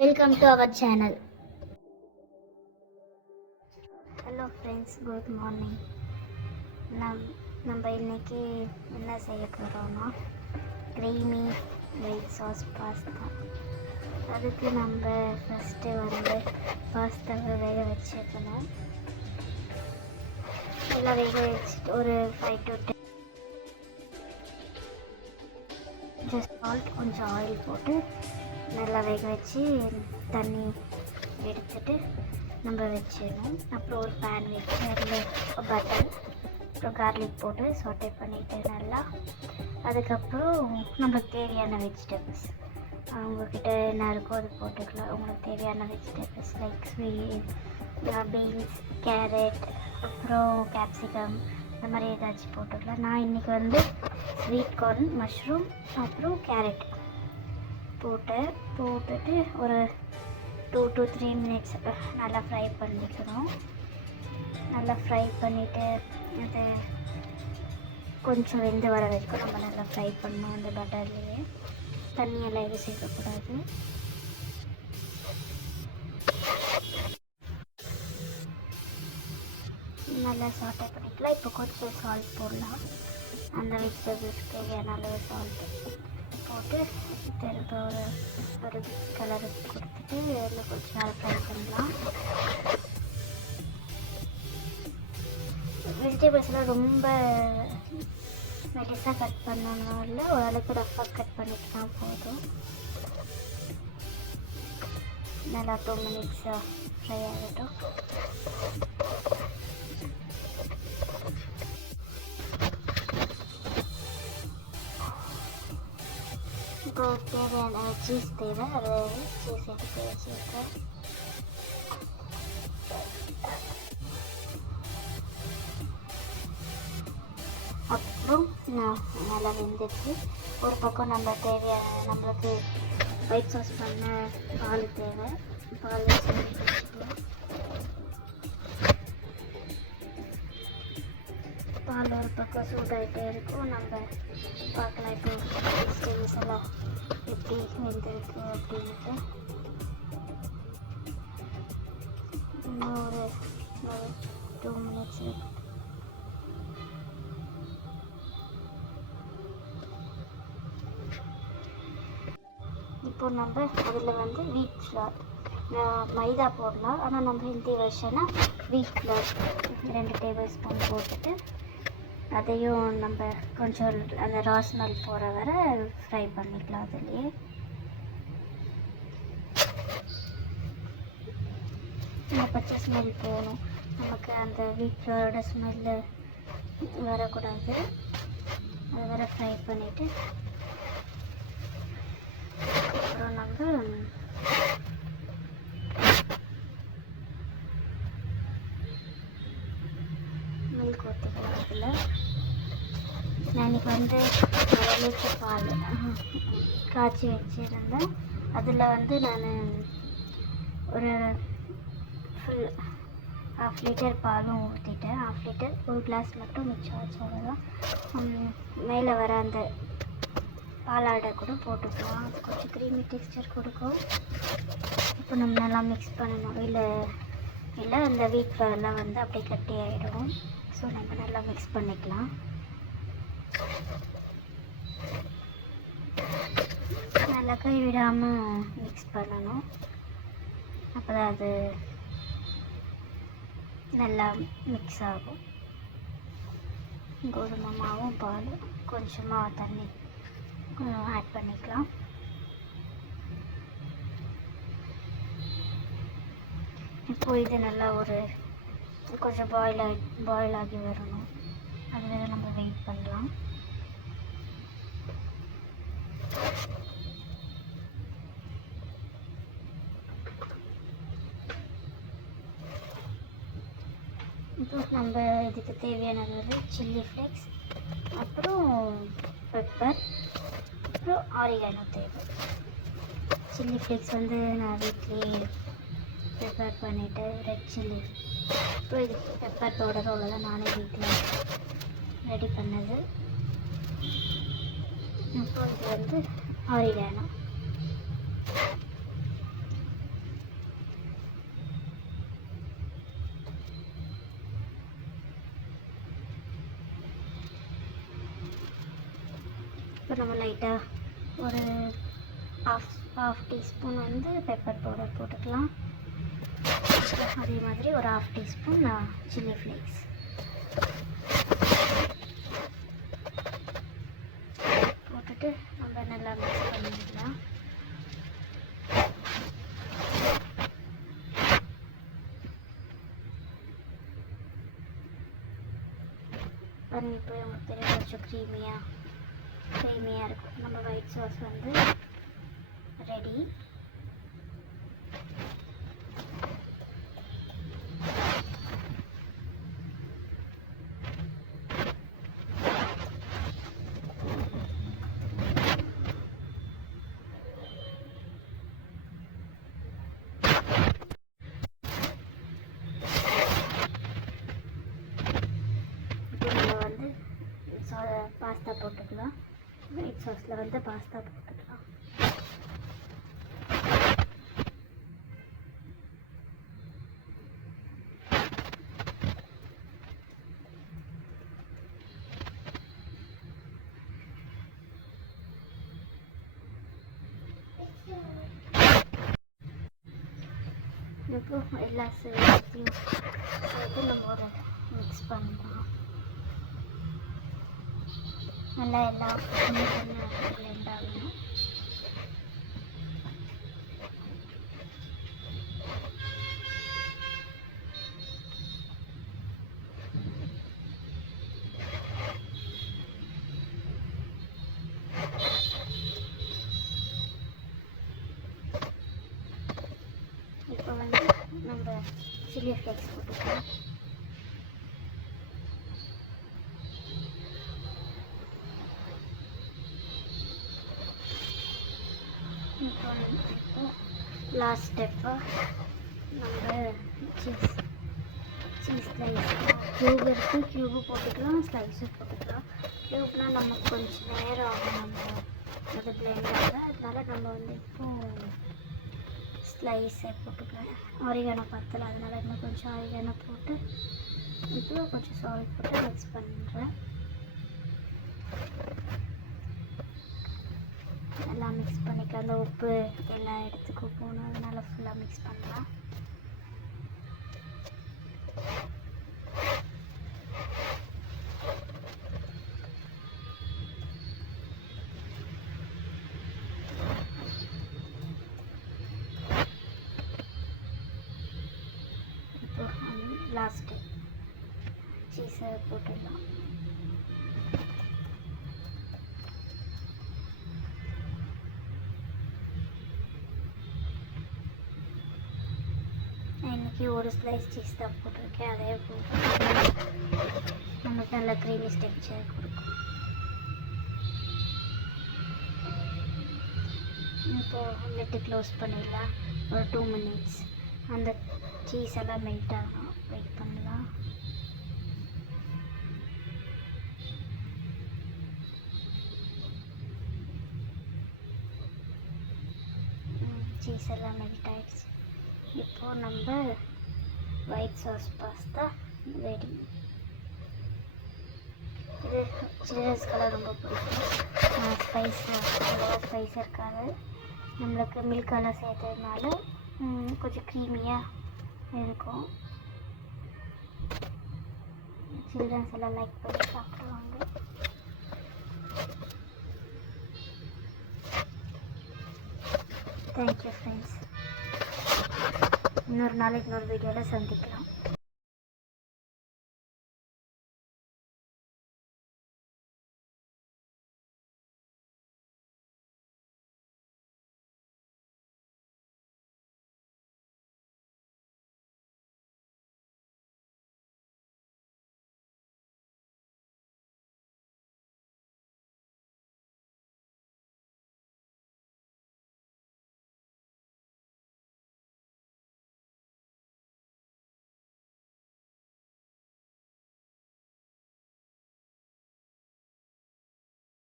Welcome to our channel. Hello friends, good morning. நம்ம இன்னைக்கு என்ன செய்ய போகிறோம்னா க்ரீமி ஒயிட் சாஸ் பாஸ்தா. அதுக்கு நம்ம ஃபஸ்ட்டு பாஸ்தாவை வேக வச்சுக்கணும். எல்லாம் வேக வச்சுட்டு ஒரு 5 to 10 ஜஸ்ட் சால்ட் கொஞ்சம் ஆயில் போட்டு நல்லா வேக வச்சு தண்ணி எடுத்துட்டு நம்ம வச்சிடணும். அப்புறம் ஒரு பேன் வச்சு அதில் பட்டர் அப்புறம் கார்லிக் போட்டு சாட்டே பண்ணிவிட்டு நல்லா அதுக்கப்புறம் நம்மளுக்கு தேவையான வெஜிடபிள்ஸ் அவங்கக்கிட்ட என்ன இருக்கோ அது போட்டுக்கலாம். உங்களுக்கு தேவையான வெஜிடபிள்ஸ் லைக் பீன்ஸ், கேரட், அப்புறம் கேப்சிகம் இந்த மாதிரி ஏதாச்சும் போட்டுக்கலாம். நான் இன்றைக்கி ஸ்வீட் கார்ன், மஷ்ரூம் அப்புறம் கேரட் போட்டுட்டு ஒரு 2 to 3 minutes நல்லா ஃப்ரை பண்ணிக்கணும். நல்லா ஃப்ரை பண்ணிவிட்டு அது கொஞ்சம் வெந்து வர வரைக்கும் நம்ம நல்லா ஃப்ரை பண்ணணும். அந்த பட்டர்லேயே தண்ணியெல்லாம் எதுவும் சேர்க்கக்கூடாது. நல்லா சாட்டை பண்ணிக்கலாம். இப்போ கொஞ்சம் சால்ட் போடலாம். அந்த வெஜிடபிள்ஸ்க்கு தேவையான அளவு சால்ட்டு போட்டு திரும்ப ஒரு கலரு கொடுத்துட்டு அதில் கொஞ்சம் நேரம் ஃப்ரை பண்ணலாம். வெஜிடபிள்ஸ்லாம் ரொம்ப மெலிசாக கட் பண்ணணும் இல்லை, ஓரளவுக்கு ரஃபாக கட் பண்ணிக்கிட்டா போதும். நல்லா 2 minutes ஃப்ரை ஆகட்டும். இப்போ தேவையான சீஸ் தேவை, அதை சீஸ் எடுத்து வச்சுருக்கேன். அப்புறம் நல்லா வெந்துச்சு. ஒரு பக்கம் நம்மளுக்கு ஒயிட் சாஸ் பண்ண பால் தேவை. பால் வச்சு வச்சுக்கலாம். பால் ஒரு பக்கம் சூடாகிட்டே இருக்கும். நம்ம பார்க்கலாம் இப்போ வெஜிடபிள்ஸ் எல்லாம் எப்படி வெந்திருக்கு அப்படின்ட்டு. இன்னும் ஒரு 2 minutes இருக்கு. இப்போ நம்ம அதில் வீட் ஃப்ளார், மைதா போடலாம். ஆனால் நம்ம ஹெல்த்தி வெர்ஷனாக வீட் ஃப்ளார் 2 டேபிள் ஸ்பூன் போட்டுட்டு அதையும் நம்ம கொஞ்சம் அந்த ரா ஸ்மெல் போகிற வரை ஃப்ரை பண்ணிக்கலாம். அதுலேயே அந்த பச்சை ஸ்மெல் போகணும். நமக்கு அந்த வீட் ஃப்ளவரோட ஸ்மெல்லு வரக்கூடாது. அதை வர ஃப்ரை பண்ணிவிட்டு அப்புறம் நம்ம மில்க் ஊற்றிக்கலாம். அதில் நான் இன்றைக்கி 1 லிட்டர் பால் காய்ச்சி வச்சுருந்தேன். அதில் நான் ஒரு ஃபுல் 1/2 லிட்டர் பாலும் ஊற்றிட்டேன். 1/2 லிட்டர், 1 கிளாஸ் மட்டும் மிச்சம் ஆச்சு. அவ்வளோதான். மேலே வர அந்த பாலாடை கூட போட்டுக்கலாம். அது கொஞ்சம் க்ரீமி டெக்ஸ்சர் கொடுக்கும். இப்போ நம்ம நல்லா மிக்ஸ் பண்ணணும். இல்லை அந்த வீட் ஃப்ளவர்லாம் அப்படியே கட்டி ஆகிடும். ஸோ நம்ம நல்லா மிக்ஸ் பண்ணிக்கலாம். நல்லா கை விடாமல் மிக்ஸ் பண்ணணும். அப்போ தான் அது நல்லா மிக்ஸ் ஆகும். கோதுமை மாவும் பால் கொஞ்சமாக தண்ணி ஆட் பண்ணிக்கலாம். இப்போ இது நல்லா கொஞ்சம் பாயில் ஆகி வரணும். அது வரை நம்ம வெயிட் பண்ணலாம். இப்போ நம்ம இதுக்கு தேவையானது சில்லி ஃப்ளேக்ஸ், அப்புறம் பெப்பர், அப்புறம் ஆரிகானோ தேவை. சில்லி ஃப்ளேக்ஸ் நான் வீட்லேயே ப்ரிப்பேர் பண்ணிவிட்டு ரெட் சில்லி, அப்புறம் இது பெப்பர் பவுடர் அவ்வளோதான் நானே வீட்டில் ரெடி பண்ணது. அப்புறம் இது ஆரிகானோ. நம்ம லைட்டாக ஒரு half டீஸ்பூன் வந்து பெப்பர் பவுடர் போட்டுக்கலாம். அதே மாதிரி ஒரு half டீஸ்பூன் சில்லி ஃப்ளேக்ஸ் போட்டுட்டு நம்ம நல்லா மிக்ஸ் பண்ணிக்கலாம். இப்போ உங்களுக்கு தெரியும் கொஞ்சம் க்ரீமியாக இருக்கும். நம்ம ஒயிட் சாஸ் வந்து ரெடி. பாஸ்தா போட்டுக்கலாம். ஒயிட் சாஸில் வந்து பாஸ்தா போட்டுக்கலாம். இப்போ எல்லா சேர்த்து நம்ம ஒரு மிக்ஸ் பண்ணலாம். நல்லா எல்லாம் பிளெண்ட் ஆகணும். இப்போ வந்து நம்ம சில்லி ஃப்ளேக்ஸ் போட்டுக்கலாம். இப்போ லாஸ்ட் ஸ்டெப்பாக நம்ம சீஸ் ஸ்லைஸ் க்யூப் இருக்குது, க்யூபு போட்டுக்கலாம், ஸ்லைஸும் போட்டுக்கலாம். க்யூப்னால் நமக்கு கொஞ்சம் நேரம் ஆகும் நம்ம அது பிளெண்ட் ஆக. அதனால நம்ம வந்து இப்போ ஸ்லைஸை போட்டுக்கலாம். ஆரிகானோ பத்தலை, அதனால் இன்னும் கொஞ்சம் ஆரிகானோ போட்டு இப்போ கொஞ்சம் சால்ட் போட்டு மிக்ஸ் பண்ணுறேன். எல்லாம் மிக்ஸ் பண்ணிக்க. அந்த உப்பு எல்லா இடத்துக்கும் போகணும், அதனால் ஃபுல்லாக மிக்ஸ் பண்ணலாம். இப்போ லாஸ்ட்டு சீஸை போட்டுடலாம். இன்றைக்கி ஒரு ஸ்லைஸ் சீஸ் தான் போட்டிருக்கேன். அதே போட்டு நமக்கு நல்ல க்ரீமி டெக்ஸ்சர் கொடுக்கும். இப்போது லிட்டு க்ளோஸ் பண்ணிடலாம். ஒரு 2 minutes அந்த சீஸ் எல்லாம் மெல்ட் ஆகும். வெயிட் பண்ணலாம். சீஸ் எல்லாம் மெல்ட் ஆகிடுச்சு. இப்போது நம்ம ஒயிட் சாஸ் பாஸ்தா ரெடி. இது சில்ட்ரன்ஸ்க்கெல்லாம் ரொம்ப பிடிக்கும். ஸ்பைஸ் இருக்காது. நம்மளுக்கு மில்கெல்லாம் சேர்த்ததுனால கொஞ்சம் க்ரீமியாக இருக்கும். சில்ட்ரன்ஸ் எல்லாம் லைக் பண்ணி சாப்பிடுவாங்க. Thank you friends. இன்னொரு நாளைக்கு இன்னொரு வீடியோவில் சந்திக்கலாம்.